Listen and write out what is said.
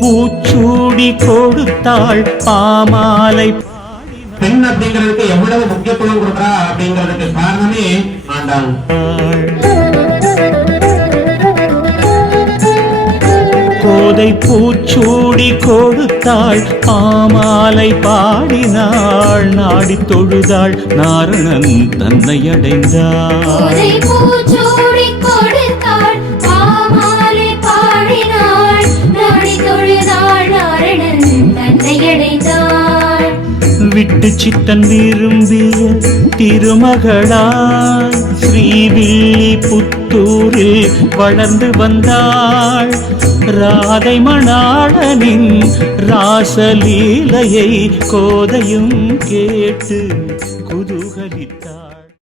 பூச்சூடி கொடுத்தாள் பாமாலை. பெண் அப்படிங்கிறதுக்கு எவ்வளவு முக்கியத்துவம் கொடுக்குறா அப்படிங்கிறதுக்கு காரணமே ஆண்டாள். கோதை பூச்சூடி கொடுத்தாள் பாமாலை பாடினாள். நாடி தொழுதாள் நாரணன் தன்னை அடைந்தாள். விட்டு சித்தன் விரும்பிய திருமகளாய் ஸ்ரீவில்லி புத்தூரில் வளர்ந்து வந்தாள். ராதை மணாளனின் ராசலீலையை கோதையும் கேட்டு